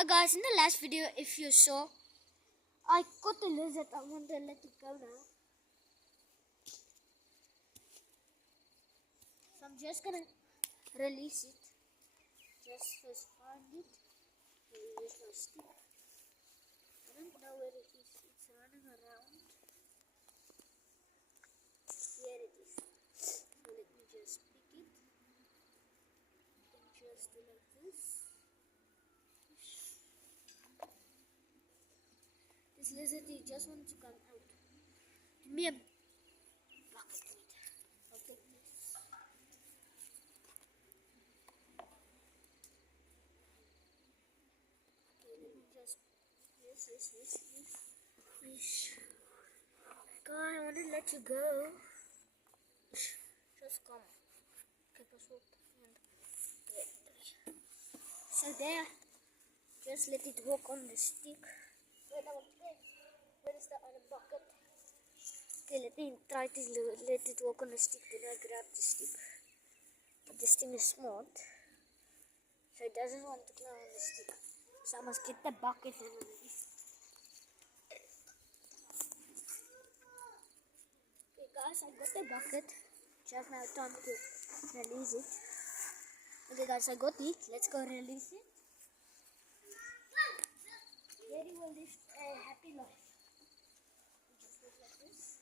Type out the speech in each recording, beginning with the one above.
Hi guys, in the last video, if you saw, I caught the lizard. I want to let it go now. So I'm just gonna release it. Just first find it. Use my stick. I don't know where it is. It's running around. Here it is. So let me just pick it. And just do like this. This lizard, he just wants to come out. Give me a bucket meat. I'll take this. Okay, let me just. Yes. God, I want to let you go. Just come. Okay, so there. Just let it walk on the stick. Where is the other bucket? Okay, let me try to let it walk on the stick. Then I grab the stick. But this thing is smart. So it doesn't want to climb on the stick. So I must get the bucket and release. Okay guys, I got the bucket. Just now time to release it. Okay guys, I got it. Let's go release it. Here you will live a happy life. Just look like this.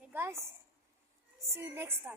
Okay guys, see you next time.